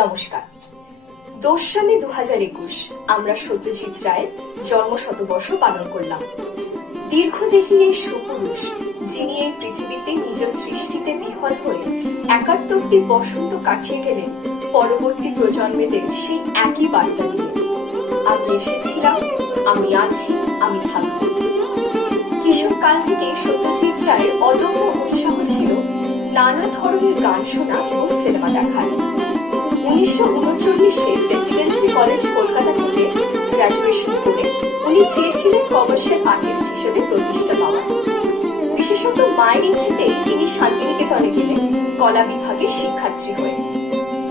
নমস্কার। 2 মে 2021 আমরা সত্যজিৎ রায়ের জন্ম শতবর্ষ পালন করলাম। দীর্ঘদেহী এই সুপুরুষ, যিনি এই পৃথিবীতে নিজ সৃষ্টিতে বিহ্বল হয়ে 71টি বসন্ত কাটিয়ে গেলেন পরবর্তী প্রজন্মেদের সেই একই বার্তা দিয়ে, আমি এসেছিলাম, আমি আছি, আমি থাকব। কিশোরকাল থেকে সত্যজিৎ রায়ের অদম্য উৎসাহ ছিল নানা ধরনের গান শোনা এবং সিনেমা দেখার। 1939-এ প্রেসিডেন্সি কলেজ কলকাতা থেকে গ্রাজুয়েশন করে উনি চেয়েছিলেন কমার্শিয়াল আর্টিস্ট হিসেবে প্রতিষ্ঠা পাওয়া। বিশেষত মায়ের ইচ্ছেতেই তিনি শান্তিনিকেতনে গেলেন কলা বিভাগের শিক্ষার্থী হয়ে।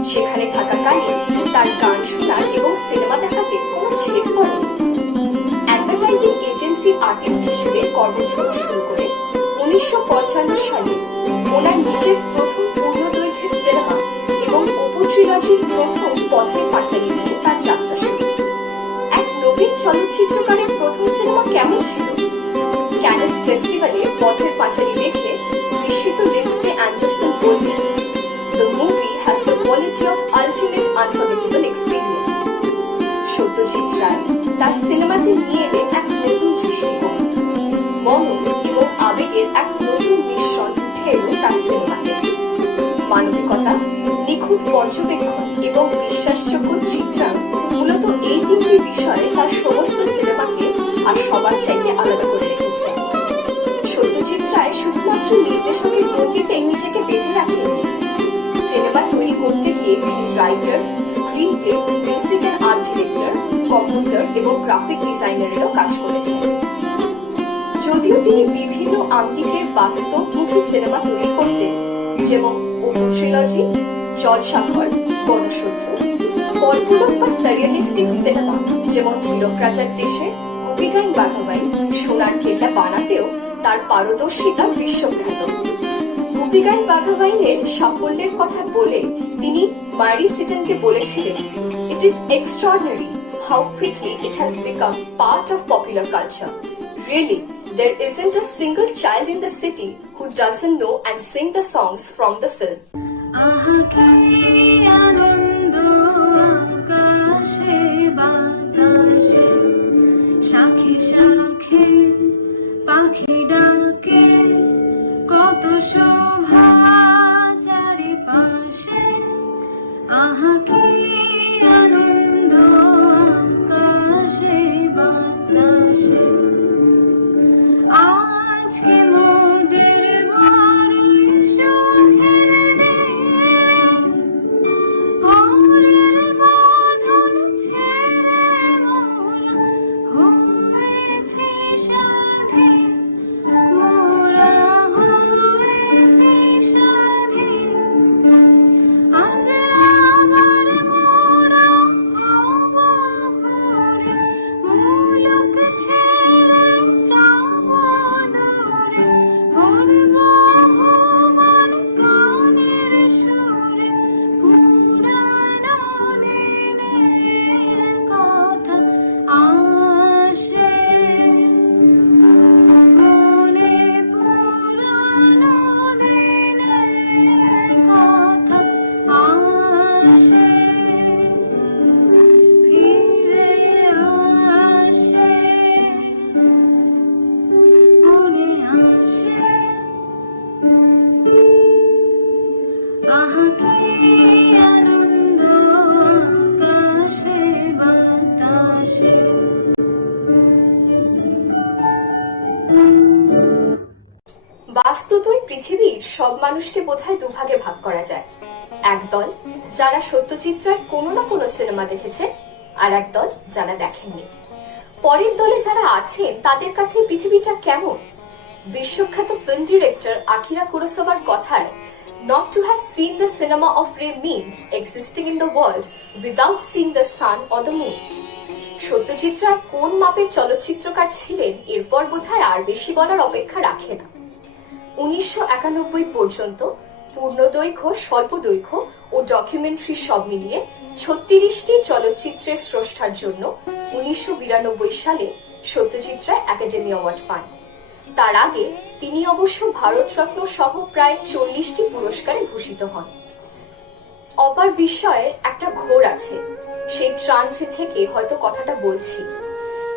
সেখানে থাকাকালীন তার গান শোনার এবং সিনেমা দেখাতে কোনো ছেদ পড়েনি। অ্যাডভার্টাইজিং এজেন্সির আর্টিস্ট হিসেবে কর্মজীবন শুরু করে 1955 সালে ওনার নিজের প্রথম পূর্ণদৈর্ঘ্যের সিনেমা এবং অপু ট্রিলজির প্রথম পথের পাঁচালী নিয়ে তার যাত্রা শুরু। এক নবীন চলচ্চিত্রকারের প্রথম সিনেমা কেমন ছিল? ক্যানেস ফেস্টিভ্যালে পথের পাঁচালী দেখে বিস্মিত লিন্ডসে অ্যান্ডারসন বললেন, "The movie has the quality of ultimate unforgettable experience." Satyajit Ray তার সিনেমাতে নিয়ে এলেন এক নতুন দৃষ্টিকোণ, মনন এবং আবেগের এক নতুন মিশ্রণ উঠে এলো তার সিনেমাতে। মানবিকতা, নিখুঁত পর্যবেক্ষণ এবং বিশ্বাসযোগ্য চিত্রায়ন, মূলত এই তিনটি বিষয়ে তার সমস্ত সিনেমাকে আর সবার চাইতে আলাদা করে রেখেছে। সত্যজিৎ রায় শুধুমাত্র নির্দেশকের গণ্ডিতে নিজেকে বেঁধে রাখেননি। সিনেমা তৈরি করতে গিয়ে তিনি writer, screen play, music and art director, composer এবং গ্রাফিক ডিজাইনারেরও কাজ করেছেন। যদিও তিনি বিভিন্ন আঙ্গিকের বাস্তবমুখী সিনেমা তৈরি করতেন, যেমন অপু ট্রিলজি, জলসাঘর, গণশত্রু, কল্পলক বা সারিয়ালিস্টিক সিনেমা যেমন হীরক রাজার দেশে, গোপীগাইন বাঘাবাইন, সোনার কেল্লা বানাতেও তার পারদর্শিতা বিশ্বখ্যাত। গোপীগাইন বাঘাবাইনের সাফল্যের কথা বলে তিনি মারি সিটনকে বলেছিলেন, "It is extraordinary how quickly it has become part of popular culture. Really, there isn't a single child in the city who doesn't know and sing the songs from the film." শাখে শাখে পাখি ডাকে, কত শোভা চারিপাশে, আহা কি আনন্দ আকাশে বাতাসে। আজকে মোদের বড়ই সুখের দিন, ঘরের বাঁধন ছেড়ে মোরা হয়েছি স্বাধীন, মোরা হয়েছি স্বাধীন। আজ আবার মোরা হব ঘুরে, মুলুক ছেড়ে যাব দূরে, ভরব ভুবন গানের সুরে। পুরানো দিনের কথা আসে মনে, পুরানো দিনের কথা আসে, ফিরে আসে, মনে আসে। আহা কি আনন্দ আকাশে বাতাসে। বাস্তুতই পৃথিবীর সব মানুষকে বোধহয় দুভাগে ভাগ করা যায়। একদল যারা সত্যজিৎ রায়ের কোনো না কোনো সিনেমা দেখেছে, আর একদল যারা দেখেননি। পরের দলে যারা আছেন তাদের কাছে পৃথিবীটা কেমন? বিশ্বখ্যাত ফিল্ম ডিরেক্টর আকিরা কুরোসাওয়ার কথায়, "Not to have seen the cinema of Ray means existing in the world without seeing the sun or the moon." Satyajit Ray কোন মাপের চলচ্চিত্রকার ছিলেন এরপর বোধহয় আর বেশি বলার অপেক্ষা রাখে না। 1991 পর্যন্ত পূর্ণদৈর্ঘ্য, স্বল্পদৈর্ঘ্য ও ডকুমেন্টারি সব মিলিয়ে 36টি চলচ্চিত্রের স্রষ্টার জন্য 1992 সালে সত্যজিৎ রায় একাডেমি অ্যাওয়ার্ড পান। তার আগে তিনি অবশ্য ভারতরত্ন সহ প্রায় 40টি পুরস্কারে ভূষিত হন। অপার বিস্ময়ের একটা ঘোর আছে, সেই ট্রান্সে থেকে হয়তো কথাটা বলছি।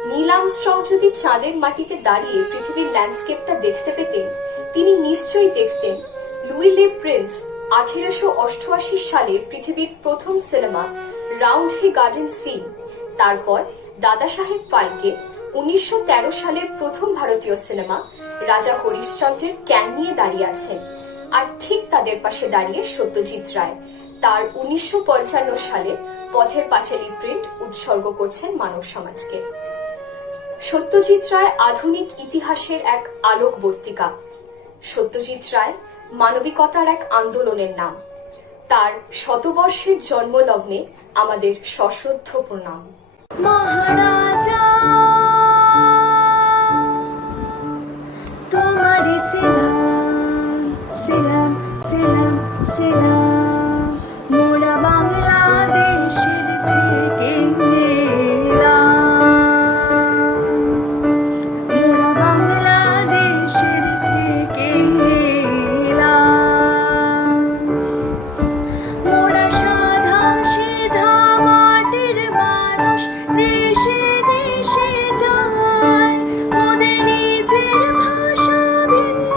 নীল আর্মস্ট্রং যদি চাঁদের মাটিতে দাঁড়িয়ে পৃথিবীর ল্যান্ডস্কেপটা দেখতে পেতেন, তিনি নিশ্চয়ই দেখতেন লুই লে প্রিন্স 1888 সালে পৃথিবীর প্রথম সিনেমা রাউন্ড হি গার্ডেন সিন, তারপর দাদা সাহেব ফালকে 1913 সালের প্রথম ভারতীয় সিনেমা রাজা হরিশ্চন্দ্রের ক্যান নিয়ে দাঁড়িয়ে আছেন। আর ঠিক তাদের পাশে দাঁড়িয়ে সত্যজিৎ রায় তার 1955 সালে পথের পাঁচালী প্রিন্ট উৎসর্গ করছেন মানব সমাজকে। সত্যজিৎ রায় আধুনিক ইতিহাসের এক আলোকবর্তিকা। সত্যজিৎ রায় মানবিকতার এক আন্দোলনের নাম। তার শতবর্ষের জন্মলগ্নে আমাদের সশ্রদ্ধ প্রণাম। মহারাজা তোমারি সেলাম সেলাম সেলাম সেলাম, মোরা বাংলাদেশের থেকে এলাম, মোরা বাংলাদেশের থেকে এলাম, মোরা সাধা সিধা মাটির মানুষ, দেশে দেশে যায়, মোদের নিজের ভাষা ভিন্ন,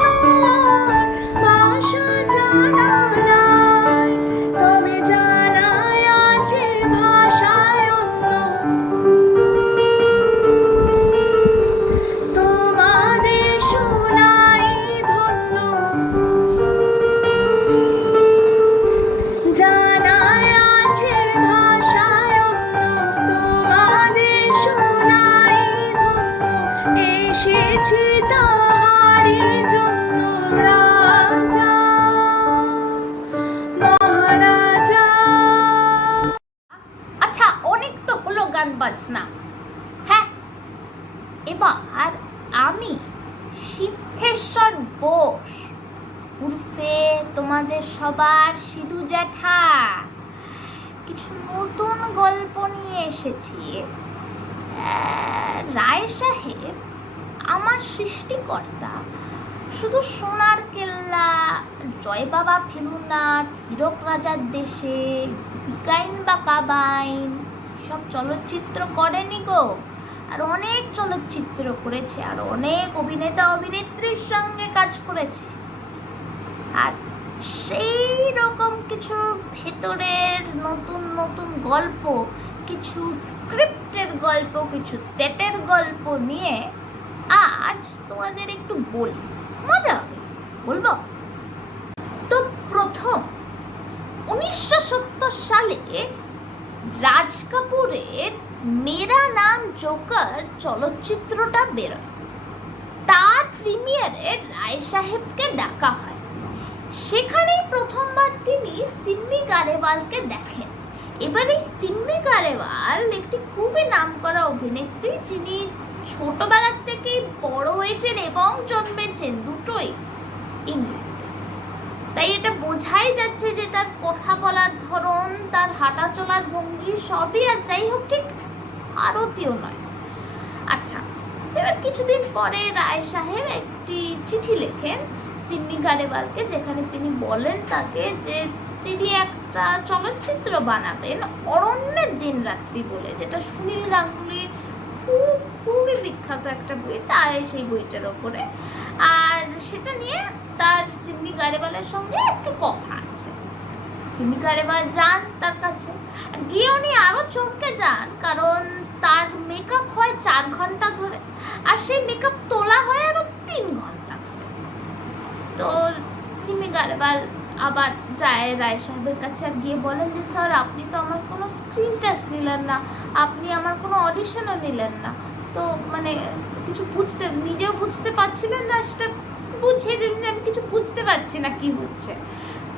ভাষা জানা নাই, তবে জানাই আছে ভাষায় অন্য, তোমাদের শোনাই ধন্য, জানাই আছে ভাষায় অন্য, তোমাদের শোনাই ধন্য, এসেছি তাহারি জন্য রাজা মহারাজা। আচ্ছা, অনেক তো হলো গান বাজনা। হ্যাঁ, এবার আমি সিদ্ধেশ্বর বোস উর্ফে তোমাদের সবার সিধু জ্যাঠা কিছু নতুন গল্প নিয়ে এসেছি। রায় সাহেব আমার সৃষ্টিকর্তা, শুধু সোনার কেল্লা, জয় বাবা ফেলুনাথ, হীরক রাজার দেশে, বিকাইন বা কাবাইন সব চলচ্চিত্র করেনি গো, আর অনেক চলচ্চিত্র করেছে, আর অনেক অভিনেতা অভিনেত্রীর সঙ্গে কাজ করেছে। আর সেই রকম কিছু ভেতরের নতুন নতুন গল্প, কিছু স্ক্রিপ্টের গল্প, কিছু সেটের গল্প নিয়ে আজ তোমাদের একটু বলি, মজা হবে, বলবো। তো প্রথম 1970 সালে রাজ কাপুরের মেরা নাম জোকার চলচ্চিত্রটা বেরোয়। তার প্রিমিয়ারে রায় সাহেবকে ডাকা হয়। সেখানেই প্রথমবার তিনি সিম্মি গারেওয়ালকে দেখেন। এবার এই সিম্মি গারেওয়াল একটি খুবই নামকরা অভিনেত্রী, যিনি ছোটবেলার থেকেই বড় হয়েছেন এবং জন্মেছেন দুটোই ইংল্যান্ডে। তাই এটা বোঝাই যাচ্ছে যে তার কথা বলার ধরন, তার হাঁটা চলার ভঙ্গি সবই, আর যাই হোক, ঠিক ভারতীয় নয়। আচ্ছা, এবার কিছুদিন পরে রায় সাহেব একটি চিঠি লেখেন সিম্মি গারেওয়ালকে, যেখানে তিনি বলেন তাকে যে তিনি একটা চলচ্চিত্র বানাবেন অরণ্যের দিন রাত্রি বলে, যেটা সুনীল গাঙ্গুলি খুবই বিখ্যাত একটা বই, তার সেই বইটার ওপরে। আর সেটা নিয়ে তার সিম্মি গারেওয়ালের সঙ্গে একটু কথা আছে। সিম্মি গারেওয়াল যান তার কাছে, আর গিয়ে উনি আরও চমকে যান, কারণ তার মেকআপ হয় 4 ঘন্টা ধরে, আর সেই মেকআপ তোলা হয় আরও 3 ঘন্টা ধরে। তো সিম্মি গারেওয়াল আবার যায় রায় সাহেবের কাছে, আর গিয়ে বলেন যে স্যার, আপনি তো আমার কোনো স্ক্রিন টেস্ট নিলেন না, আপনি আমার কোনো অডিশনও নিলেন না, তো মানে কিছু নিজেও বুঝতে পারছিলেন না, সেটা বুঝিয়ে দিন যে আমি কিছু বুঝতে পারছি না কি হচ্ছে।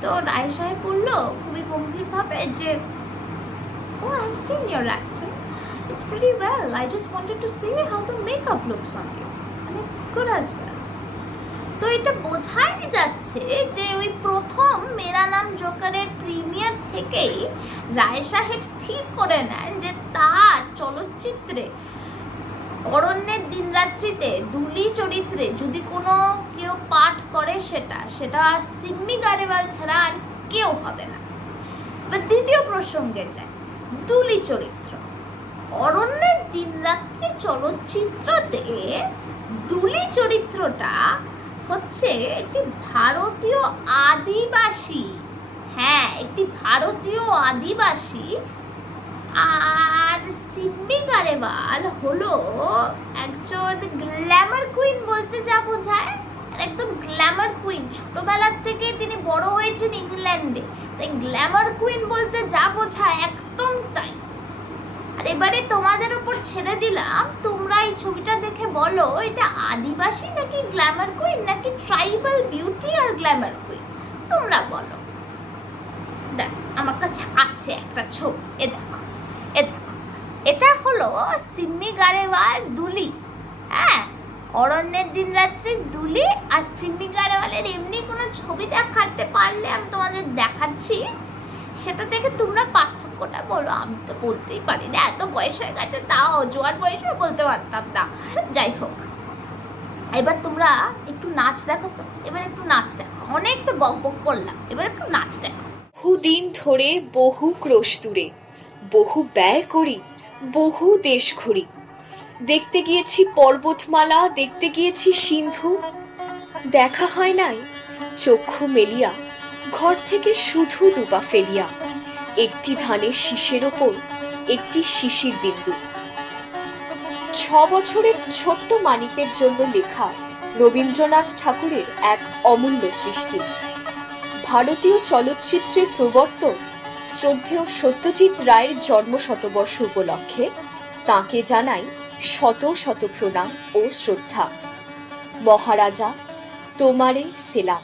তো রায় সাহেব বললো খুবই গম্ভীরভাবে যে, oh I have seen your acting, it's pretty well, I just wanted to see how the makeup looks on you and it's good as well. তো এটা বোঝাই যাচ্ছে যে ওই প্রথম মেরা নাম জোকারের প্রিমিয়ার থেকেই রায় সাহেব স্থির করে নেন যে তার চলচ্চিত্রে অরণ্যের দিনরাত্রিতে দুলি চরিত্রে যদি কোনো কেউ পাঠ করে, সেটা সিম্মি গারেওয়াল ছাড়া আর কেউ হবে না। এবার দ্বিতীয় প্রসঙ্গে যায়, দুলি চরিত্র। অরণ্যের দিনরাত্রি চলচ্চিত্রতে দুলি চরিত্রটা হচ্ছে একটি ভারতীয় আদিবাসী। হ্যাঁ, একটি ভারতীয় আদিবাসী। আর সিম্মি গারেওয়াল হলো একজন গ্ল্যামার কুইন, বলতে যা বোঝায় একদম গ্ল্যামার কুইন। ছোটবেলার থেকে তিনি বড় হয়েছেন ইংল্যান্ডে, তাই গ্ল্যামার কুইন বলতে যা বোঝায় একদম তাই। আর এবারে তোমাদের উপর ছেড়ে দিলাম, তোমরা এই ছবিটা দেখে বলো এটা আদিবাসী নাকি গ্ল্যামার কুইন নাকি ট্রাইবাল বিউটি আর গ্ল্যামার কুইন, তোমরা বলো। দেখ, আমার কাছে আছে একটা ছবি, এ দেখো, এ দেখো, এটা হলো সিম্মি গারেওয়াল দুলি। হ্যাঁ, অরণ্যের দিন রাত্রি দুলি। আর সিম্মি গারেওয়ালের এমনি কোনো ছবি দেখাতে পারলে আমি তোমাদের দেখাচ্ছি, সেটা থেকে তোমরা পার্থক্যটা বলো। আমি তো বলতেই পারি না, এত বয়স হয়ে গেছে, তাও জোয়ার বয়সেও বলতে পারতাম না। যাই হোক, এবার তোমরা একটু নাচ দেখো তো, এবার একটু নাচ দেখো। অনেক তো বক বক করলাম, এবার একটু নাচ দেখো। বহুদিন ধরে বহু ক্রোশ দূরে বহু ব্যয় করি বহু দেশ ঘুরি, দেখতে গিয়েছি পর্বতমালা, দেখতে গিয়েছি সিন্ধু, দেখা হয় নাই চক্ষু মেলিয়া, ঘর থেকে শুধু দুপা ফেলিয়া, একটি ধানের শীষের ওপর একটি শিশির বিন্দু। 6 বছরের ছোট্ট মানিকের জন্য লেখা রবীন্দ্রনাথ ঠাকুরের এক অমূল্য সৃষ্টি। ভারতীয় চলচ্চিত্রের প্রবর্তক শ্রদ্ধেয় সত্যজিৎ রায়ের জন্মশতবর্ষ উপলক্ষে তাঁকে জানাই শত শত প্রণাম ও শ্রদ্ধা। মহারাজা, তোমারে সেলাম।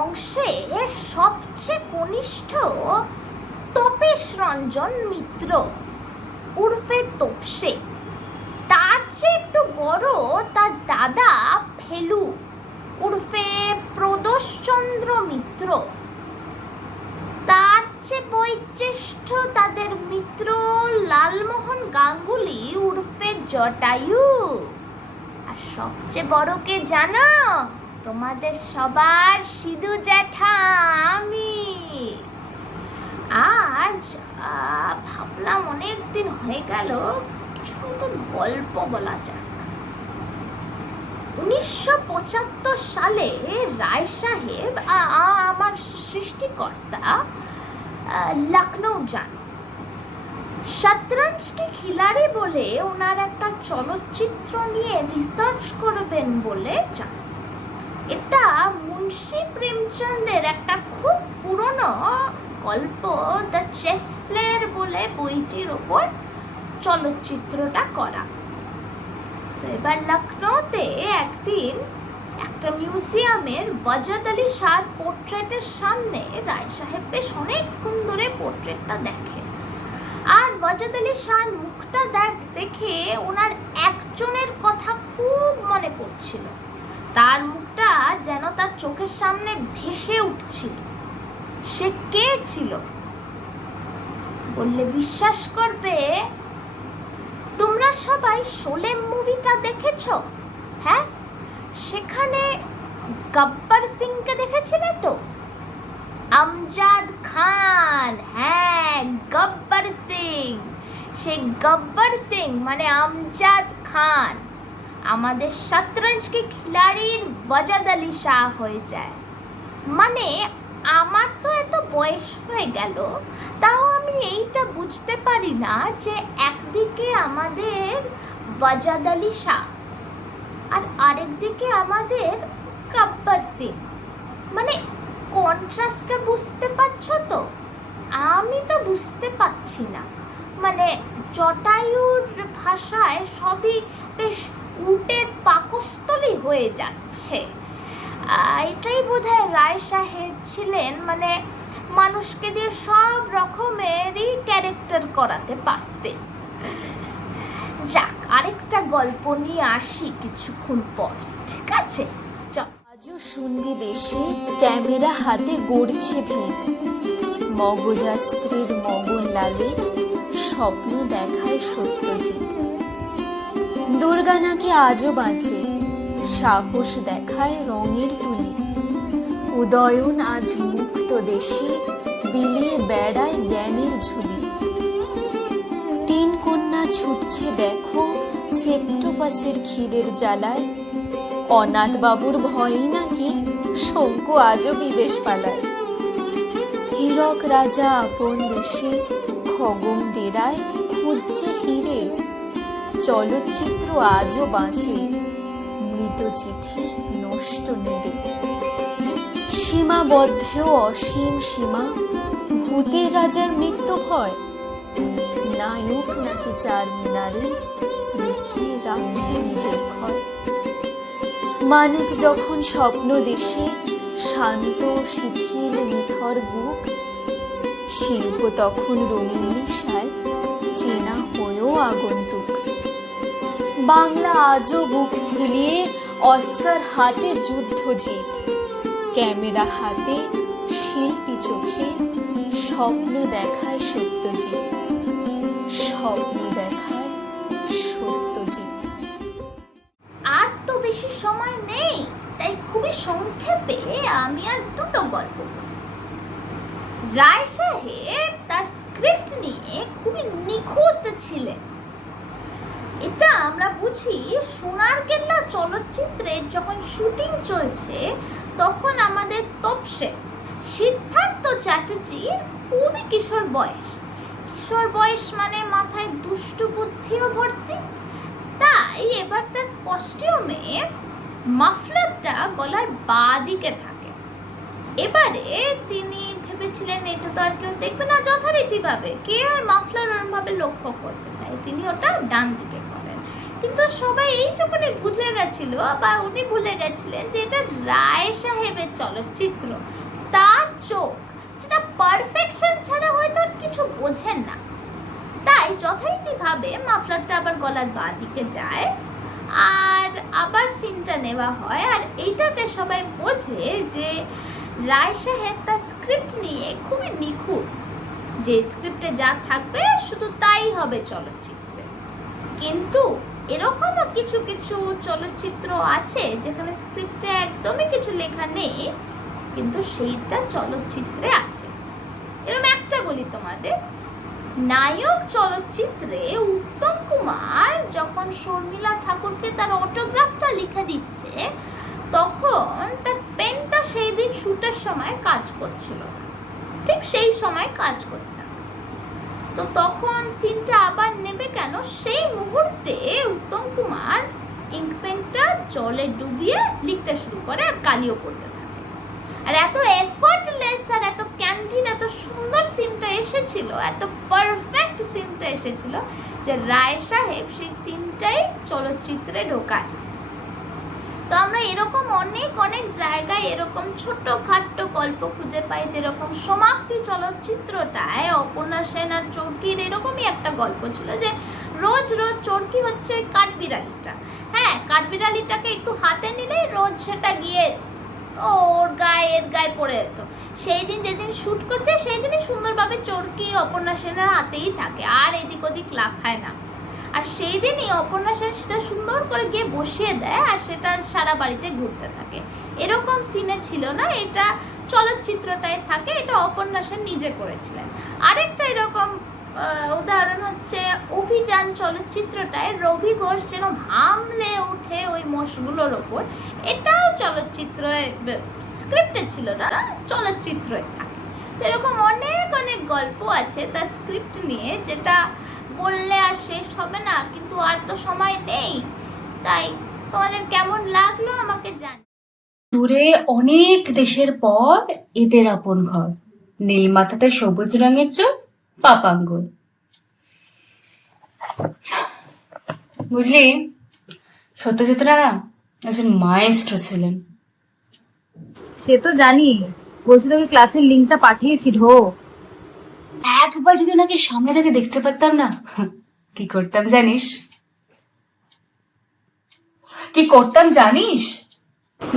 বংশের সবচেয়ে কনিষ্ঠ তপেশ রঞ্জন মিত্র উর্ফে তোপসে। তার চেয়ে একটু বড় তার দাদা ফেলু উর্ফে প্রদোষচন্দ্র মিত্র। তার চেয়ে বয়োজ্যেষ্ঠ তাদের মিত্র লালমোহন গাঙ্গুলি উর্ফে জটায়ু। আর সবচেয়ে বড় কে জানো? তোমাদের সবার সিধু জ্যাঠা আমি। আজ ভাবলাম অনেক দিন হয়ে গেল কিছু গল্প বলা যাক। 1975 সালে রায় সাহেব আমার সৃষ্টিকর্তা লখনৌ যান। শতরঞ্জ কি খিলাড়ি বলে ওনার একটা চলচ্চিত্র নিয়ে রিসার্চ করবেন বলে যান। এটা মুন্সি প্রেমচন্দের একটা খুব পুরনো গল্প, দ্য চেস প্লেয়ার বলে বইটির ওপর চলচ্চিত্রটা করা। তো এবার লখনৌতে একদিন একটা মিউজিয়ামের ওয়াজদ আলী শাহর পোর্ট্রেটের সামনে রায় সাহেব বেশ অনেকক্ষণ ধরে পোর্ট্রেটটা দেখে। আর ওয়াজদ আলী শাহর মুখটা দেখে ওনার একজনের কথা খুব মনে পড়ছিল। তার মুখটা যেন তার চোখের সামনে ভেসে উঠছিল। সে কে ছিল বললে বিশ্বাস করবে? তোমরা সবাই শোলে মুভিটা দেখেছো? হ্যাঁ, সেখানে গব্বর সিংকে দেখেছিলে তো? আমজাদ খান, হ্যাঁ গব্বর সিং। সেই গব্বর সিং মানে আমজাদ খান আমাদের শতরঞ্জ কি খিলাড়ির ওয়াজদ আলী শাহ হয়ে যায়। মানে আমার তো এত বয়স হয়ে গেল, তাও আমি এইটা বুঝতে পারি না যে একদিকে আমাদের ওয়াজদ আলী শাহ আর আরেকদিকে আমাদের গব্বর সিং। মানে কন্ট্রাস্টটা বুঝতে পারছো তো? আমি তো বুঝতে পারছি না। মানে জটায়ুর ভাষায় সবই বেশ উটের পাকস্থলী হয়ে যাচ্ছে। এটাই বোধহয় রায় সাহেব ছিলেন, মানে মানুষকে দিয়ে সব রকমেরই ক্যারেক্টার করাতে পারতেন। যাক, আরেকটা গল্প নিয়ে আসি কিছুক্ষণ পর, ঠিক আছে? চল। আজও শুনছি দেশে ক্যামেরা হাতে গড়ছে ভিত, মগজাস্ত্রের মগন লালে স্বপ্ন দেখায় সত্যজিৎ। দুর্গা নাকি আজও বাঁচে, সাহস দেখায় রঙের তুলি। উদয়ন আজ মুক্ত দেশে বিলিয়ে বেড়ায় জ্ঞানের ঝুলি। 3 কন্যা ছুটছে দেখো সেপ্টোপাসের খিদের জ্বালায়। অনাথ বাবুর ভয়ই নাকি শঙ্কু আজও বিদেশ পালায়। হীরক রাজা আপন দেশে খগম ডেরায় খুঁজছে হিরে। চলচ্চিত্র আজও বাঁচে মৃত চিঠির নষ্ট নীড়ে। সীমাবদ্ধেও অসীম সীমা, ভূতের রাজার মৃত্যু ভয়। নায়ক নাকি 4 মিনারে লুকিয়ে রাখে নিজের ক্ষয়। মানিক যখন স্বপ্ন দেশে শান্ত শিথিল নিথর বুক, শিল্প তখন রঙিন নেশায় চেনা হয়েও আগন্তুক। বাংলা আজও বুক ফুলিয়ে অস্কার হাতে যুদ্ধ জিত। ক্যামেরা হাতে শিল্পী চোখে স্বপ্ন দেখায় সত্যজিৎ। স্বপ্ন দেখায় সত্যজিৎ। আর তো বেশি সময় নেই, তাই খুবই সংক্ষেপে আমি আর দুটো গল্প বলবো। রায় সাহেব তার স্ক্রিপ্ট নিয়ে খুবই নিখুঁত ছিলেন। এটা আমরা বুঝি সোনার কেল্লা চলচ্চিত্রে যখন শুটিং চলছে তখন আমাদের তপসে সিদ্ধার্থ চ্যাটার্জির খুবই কিশোর বয়স। কিশোর বয়স মানে মাথায় দুষ্টু বুদ্ধিও ভর্তি। তাই এবার তার কস্টিউমে মাফলারটা গলার বাঁ দিকে থাকে। এবারে তিনি ভেবেছিলেন এটা তো আর কেউ দেখবে না, যথারীতি ভাবে কে আর মাফলার ওরম ভাবে লক্ষ্য করবে, তাই তিনি ওটা ডান দিকে করেন। কিন্তু সবাই এইটুকুনি ভুলে গেছিল বা উনি ভুলে গেছিলেন যে এটা রায় সাহেবের চলচ্চিত্র। তার চোখ যেটা পারফেকশন ছাড়া হয়তো আর কিছু বোঝেন না। তাই যথারীতিভাবে মাফলারটা আবার গলার বাঁ দিকে যায় আর আবার সিনটা নেওয়া হয়। আর এইটাতে সবাই বোঝে যে রায় সাহেব তার স্ক্রিপ্ট নিয়ে খুবই নিখুঁত, যে স্ক্রিপ্টে যা থাকবে শুধু তাই হবে চলচ্চিত্রে। কিন্তু এরকমও কিছু কিছু চলচ্চিত্র আছে যেখানে স্ক্রিপ্টে একদমই কিছু লেখা নেই, কিন্তু সেইটা চলচ্চিত্রে আছে। এরকম একটা বলি তোমাদের, নায়ক চলচ্চিত্রে উত্তম কুমার যখন শর্মিলা ঠাকুরকে তার অটোগ্রাফটা লিখে দিচ্ছে, তখন তার পেনটা সেই দিন শুটের সময় কাজ করছিল না, ঠিক সেই সময় কাজ করছে না। তো তখন সিনটা আবার নেবে কেন, সেই মুহূর্তে উত্তম কুমার ইঙ্ক পেনটা জলে ডুবিয়ে লিখতে শুরু করে আর কালিও পড়তে থাকে। আর এত এফর্টলেস আর এত ক্যান্ডিড, এত সুন্দর সিনটা এসেছিল, এত পারফেক্ট সিনটা এসেছিল যে রায় সাহেব সেই সিনটাই চলচ্চিত্রে ঢোকায়। তো আমরা এরকম অনেক অনেক জায়গায় এরকম ছোটখাট্টো গল্প খুঁজে পাই, যেরকম সমাপ্তি চলচ্চিত্রটায় অপর্ণা সেন আর চরকির এরকমই একটা গল্প ছিল যে রোজ রোজ চরকি হচ্ছে কাঠবিড়ালিটা, হ্যাঁ কাঠবিড়ালিটাকে একটু হাতে নিলেই রোজ সেটা গিয়ে ওর গায়ে পড়ে যেত। সেই দিন যেদিন শ্যুট করছে সেই দিনই সুন্দরভাবে চরকি অপর্ণা সেনের হাতেই থাকে আর এদিক ওদিক লাফায় না। আর সেই দিনই অপর্ণা সেন সেটা সুন্দর করে গিয়ে বসিয়ে দেয় আর সেটা সারা বাড়িতে ঘুরতে থাকে। এরকম সিনে ছিল না, এটা চলচ্চিত্রটায় থাকে, এটা অপর্ণা সেন নিজে করেছিলেন। আরেকটা এরকম উদাহরণ হচ্ছে অভিযান চলচ্চিত্রটায় রবি ঘোষ যেন হামলে উঠে ওই মোষগুলোর ওপর, এটাও চলচ্চিত্র স্ক্রিপ্টে ছিল না, চলচ্চিত্রই থাকে। তো এরকম অনেক অনেক গল্প আছে তার স্ক্রিপ্ট নিয়ে, যেটা বললে আর শেষ হবে না, কিন্তু আর তো সময় নেই। তাই তোমাদের কেমন লাগলো আমাকে জান। দূরে অনেক দেশের পর এদের আপন ঘর, নীল মাথাতে সবুজ রঙের চোখ, পাপাঙ্গুল। বুঝলি, সত্যজিৎ রায় একজন মায়েস্ট্রো ছিলেন। সে তো জানি, বলছি তোকে ক্লাসের লিঙ্কটা পাঠিয়েছি, ঢোক। একবার যদি ওনাকে সামনে থেকে দেখতে পারতাম না, কি করতাম জানিস?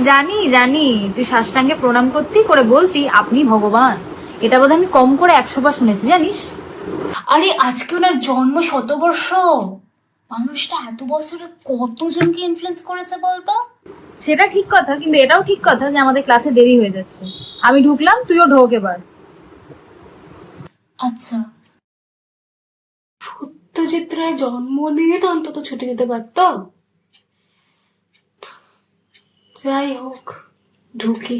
জানি জানি, তুই সাষ্টাঙ্গে প্রণাম করতি, করে বলতি আপনি ভগবান। এটা বোধহয় আমি কম করে 100 বার শুনেছি, জানিস? আরে আজকে ওনার জন্ম শতবর্ষ। মানুষটা এত বছরে কতজনকে ইনফ্লুয়েন্স করেছে বলতো? সেটা ঠিক কথা, কিন্তু এটাও ঠিক কথা যে আমাদের ক্লাসে দেরি হয়ে যাচ্ছে। আমি ঢুকলাম, তুইও ঢোক এবার। আচ্ছা, সত্যজিৎ রায় জন্মদিনে তো অন্তত ছুটি দিতে পারত। যাই হোক, ঢুকি।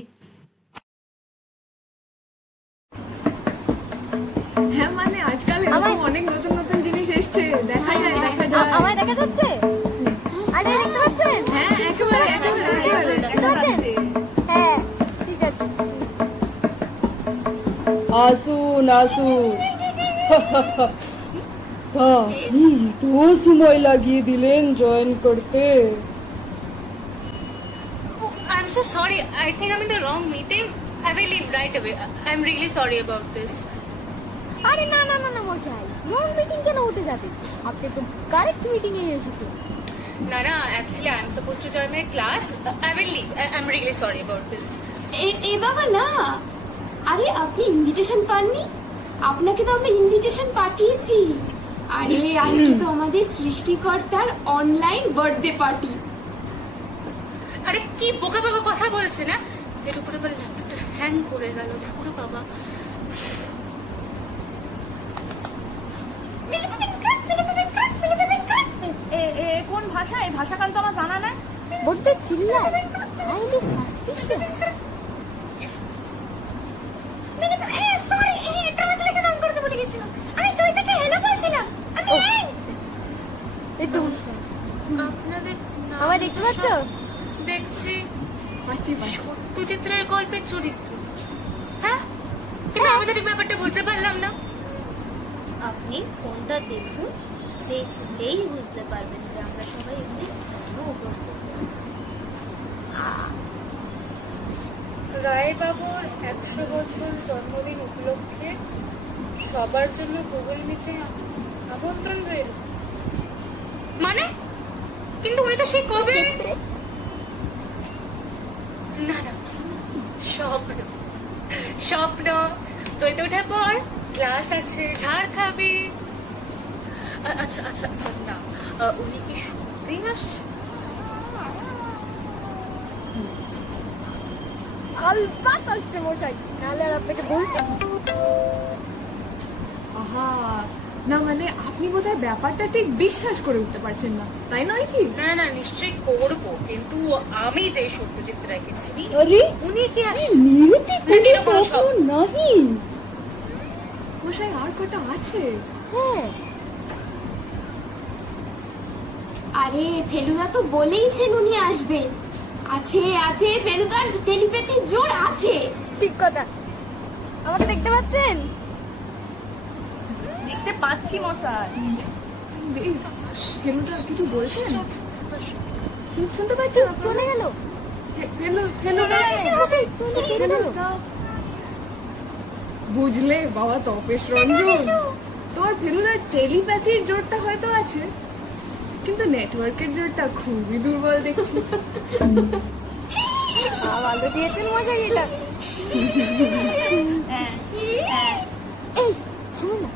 হ্যাঁ মানে আজকাল এরকম অনেক নতুন নতুন জিনিস এসছে, দেখা যায়। আমায় দেখা যাচ্ছে? আরে দেখতে পাচ্ছেন? হ্যাঁ একেবারে হ্যাঁ ঠিক আছে। আসুন আসুন। তা তো সময় লাগিয়ে দিলেন জয়েন করতে। I'm so sorry. I think I'm in the wrong meeting. I will leave right away. I'm really sorry about this. আরে না না না না মশাই, রং মিটিং কেন হতে যাবে? আপনি তো কারেক্ট মিটিং এ এসেছেন। Nana, actually I'm supposed to join my class. I will leave. I'm really sorry about this. এ বাবা না, আরে আপনি ইনভিটেশন পাননি? আপনাকে তো আমরা ইনভিটেশন পাঠিয়েছি। আরে আজকে তো আমাদের সৃষ্টিকর্তার অনলাইন বার্থডে পার্টি। আরে কি বোকা বোকা কথা বলছে না? এর উপরে পরে ল্যাপটপটা হ্যাং করে গেল। পুরো বাবা। কোন ভাষা? এই ভাষাকাল তো আমার জানা নাই। বড্ড চিল্লায়, হাইলি সাসপিশিয়াস। ট্রান্সলেশন অন করতে ভুলে গেছিলাম। আমি তুই থেকে হ্যালো বলছিলাম। আমি এই তো আপনাদের আমায় দেখতে পাচ্ছ? দেখছি সত্যজিৎ রায়ের গল্পের চরিত্র। হ্যাঁ, কিন্তু আমি তো ঠিক ব্যাপারটা বুঝতে পারলাম না। আপনি ফোনটা দেখুন, দেখলেই বুঝতে পারবেন যে আমরা সবাই রায়বাবুর 100 বছর জন্মদিন উপলক্ষে সবার জন্য গুগল মিটে আমন্ত্রণ রইল। মানে? কিন্তু উনি তো সেই কবে, না না, স্বপ্ন স্বপ্ন। তুইতে ওঠার পর ক্লাস আছে, ঝাড় খাবি। আচ্ছা আচ্ছা আচ্ছা, না উনি কি সত্যি আসছে? আলবাত আসছে মশাই, নাহলে আর আপনাকে বলছি। আহা, না মানে আপনি বোধহয় ব্যাপারটা ঠিক বিশ্বাস করে উঠতে পারছেন না, তাই নয় কি? না না, নিশ্চয়ই করবো, কিন্তু আমি যে সত্যজিৎ রায়কে চিনি আরে উনি কি আসছে? নিয়তি না, এরকম কোনো সব- স্বপ্ন নাহি। মশাই আর কটা আছে? হ্যাঁ, আরে ফেলুদা তো বলেইছেন উনি আসবেন। আছে আছে, ফেলুদার টেলিপ্যাথির জোর আছে। ঠিক কথা। আমাকে দেখতে পাচ্ছেন? দেখতে পাচ্ছি মশাই। এই, ফেলুদা কিছু বলছেন? শুনতে পাচ্ছেন? চলে গেল ফেলুদা মশাই, চলে গেল। বুঝলে বাবা তপেশ রঞ্জন, তোমার ফেলুদার টেলিপ্যাথির জোরটা হয়তো আছে, কিন্তু নেটওয়ার্কের জোরটা খুবই দুর্বল দেখছি। ভালো দিয়েছেন মশাই এটা। এই শুনুন না,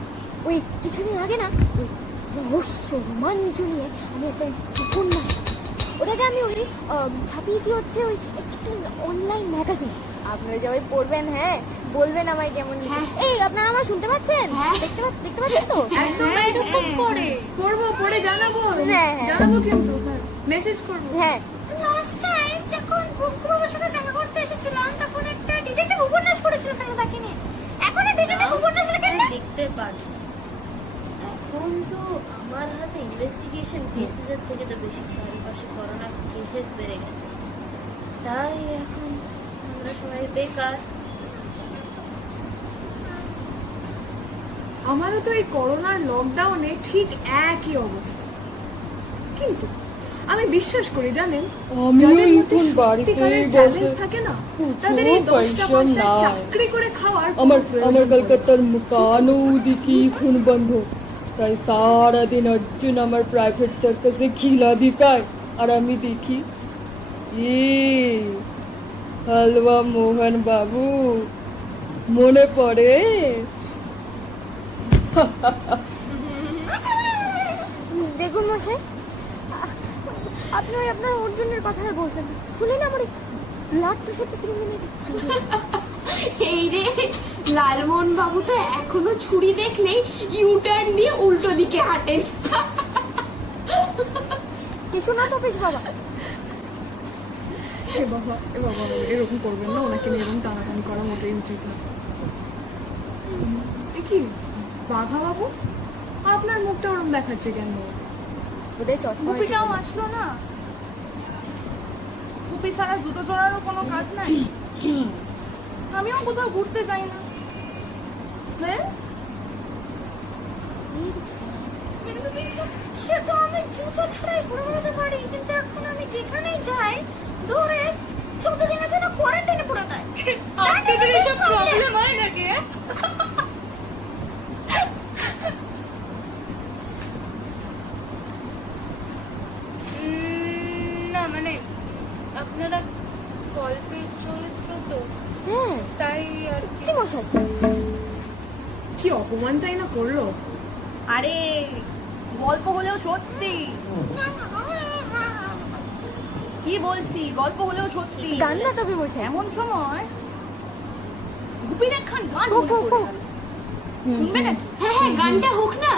ওই কিছুদিন আগে না ওই রহস্য রোমাঞ্চ নিয়ে আমি একটা উপন্যাস, ওটাকে আমি ওই ছাপিয়েছি হচ্ছে ওই একটি অনলাইন ম্যাগাজিন। আপনারা সবাই পড়বেন, হ্যাঁ বলবেন আমায় কেমন লিখেছে। এই আপনারা আমার শুনতে পাচ্ছেন? দেখতে পাচ্ছেন তো? একদম খুব পড়ে পড়ে জানাবো, হ্যাঁ। জানাবো কিন্তু মেসেজ করবো। হ্যাঁ, লাস্ট টাইম যখন ভুক্তু বাবুর সাথে দেখা করতে এসেছিলাম তখন একটা ডিটেকটিভ উপন্যাস পড়েছিল ফেলুদাকে নিয়ে। এখন এই ডিটেকটিভ উপন্যাস লেখেন না? দেখতে পারছি। এখন তো আমার হাতে ইনভেস্টিগেশন কেসেসের থেকে তো বেশি চারিপাশে করোনা কেসেস বেড়ে গেছে, তাই এখন আমরা সবাই বেকার। আমারও তো এই করোনার লকডাউনে ঠিক একই অবস্থা, কিন্তু আমি বিশ্বাস করি জানেন, আমিও যাদের মধ্যে এখন বাড়িতেই সত্যিকারের বসে ট্যালেন্ট থাকে না, তাদের এই 10টা পয়সা 5টা নাই। চাকরি করে খাওয়ার কোনো আমার প্রয়োজন আমার পড়ে না। কলকাতার মুকানো দিকে খুন বন্ধ, তাই সারাদিন অর্জুন আমার প্রাইভেট সার্কাসে খিলা দিকায়, আর আমি দেখি হালুয়া মোহন বাবু মনে পড়ে। দেখুন মশাই, আপনি ওই আপনার অর্জুনের কথা আর বলছেন না। শুনলেন আমার ব্লাড প্রেশারটা কিরকম জানি। এই রে, লালমোহন বাবু তো এখনো ছুরি দেখলেই ইউটার্ন দিয়ে উল্টো দিকে হাঁটেন। কিছু না তো বেশ বাবা। এ বাবা এরকম করবেন না, ওনাকে নিয়ে এরকম টানাটানি করা মোটেই উচিত না। এ কি বাঘা বাবু, আপনার মুখটা ওরকম দেখাচ্ছে কেন? ওদের চশমা গুপিটাও আসলো না? গুপি ছাড়া জুতো চড়ারও কোনো কাজ নাই। আমিও কোথাও ঘুরতে যাই না। হ্যাঁ? সে তো আমি জুতো ছাড়াই ঘুরে বেড়াতে পারি, কিন্তু এখন আমি যেখানেই যাই ধরে 14 দিনের জন্য কোয়ারেন্টাইনে পড়ে যায়। আপনাদের এসব প্রবলেম হয় নাকি? না মানে আপনারা গল্পের চরিত্র তো, হ্যাঁ তাই আর কি। কি মশাই, কি অপমানটাই না করলো। আরে গল্প হলেও সত্যি। কি বলছি, গল্প হলেও সত্যি। গান না তবে মশাই। এমন সময় গুপির একখান গান হোক, মনে হোক, পড়ে হোক। গেল। শুনবে নাকি? হ্যাঁ গানটা হোক না।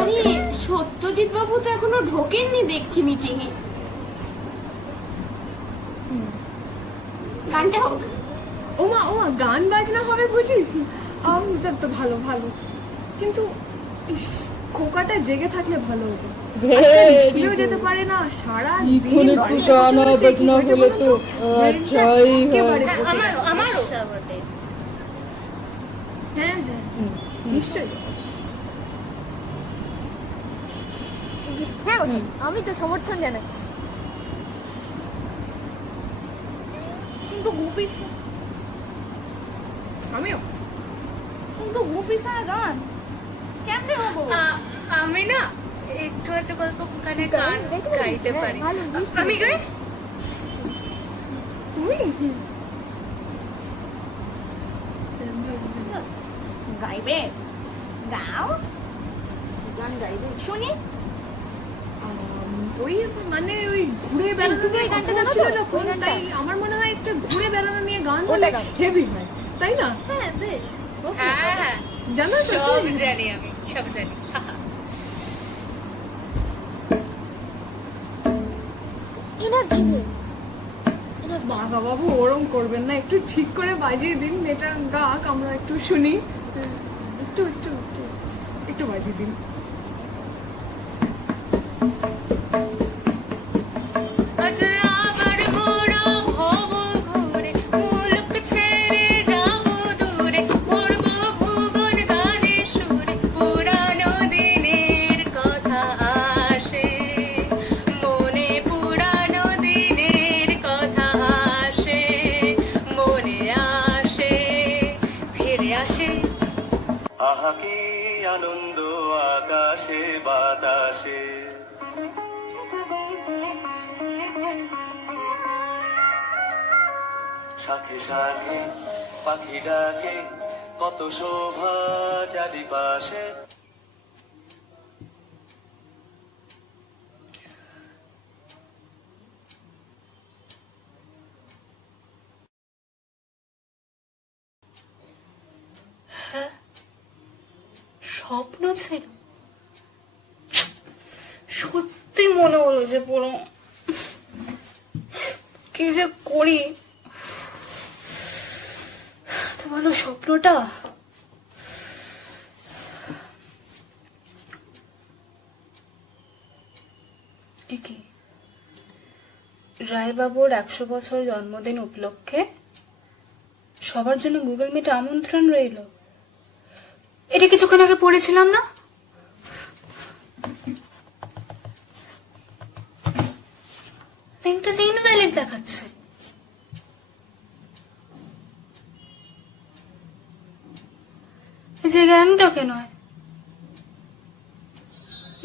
আরে সত্যজিৎ বাবু তো এখনো ঢোকেননি দেখছি মিটিং এ। গানটা হোক। ওমা গান বাজনা হবে বুঝি? তো ভালো, কিন্তু ইস, খোকাটা জেগে থাকলে ভালো হতো। স্কুলেও যেতে পারে না, সারা দিন এখন একটু গানা বাজনা হলে তো আচ্ছাই হয়। আমারও বটে। হ্যাঁ নিশ্চয়ই। হ্যাঁ মশাই, আমি তো সমর্থন জানাচ্ছি। কিন্তু গুপি আমিও কিন্তু গুপিস আর গান কেমনে হবো? আমি না একটু আধটু গল্প গানে গান গাইতে পারি। ভালো, মিষ্টি আমি গাই? তুমি গাইবে? গাও, গান গাইবে শুনি। ওই মানে ওই ঘুরে বেড়ানো তুমি ওই নিয়ে গানটা কথা জানো তো? হচ্ছিল যখন, ওই গানটা? তাই আমার মনে হয় একটা ঘুরে বেড়ানো নিয়ে গান হলে হেভি হয়, তাই না? হ্যাঁ বেশ হ্যাঁ, জানো তো সব তুমি? জানি আমি, সব জানি। এনার্জি বাবা বাবু ওরম করবেন না, একটু ঠিক করে বাজিয়ে দিন, এটা গাক, আমরা একটু শুনি। একটু একটু একটু একটু বাজিয়ে দিন। আচ্ছা, আবার মোরা হব ঘুরে, মুলুক ছেড়ে যাব দূরে, পড়ব ভুবন গানের সুরে, পুরানো দিনের কথা আসে মনে, পুরানো দিনের কথা আসে মনে, আসে ফিরে আসে। আহা কি আনন্দ আকাশে বাতাসে, শাখে শাখে পাখি ডাকে, কত শোভা চারিপাশে। স্বপ্ন ছিল, সত্যি মনে হলো যে পুরো কি যে করি। তো বলো স্বপ্নটা কি? রায়বাবুর 100 বছর জন্মদিন উপলক্ষে সবার জন্য গুগল মিটে আমন্ত্রণ রইল। এটা কিছুক্ষণ আগে পড়েছিলাম না? লিঙ্কটা যে ইনভ্যালিড দেখাচ্ছে। এই যে গ্যাংটকে নয়,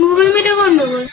গুগল মিটে গন্ডগোল।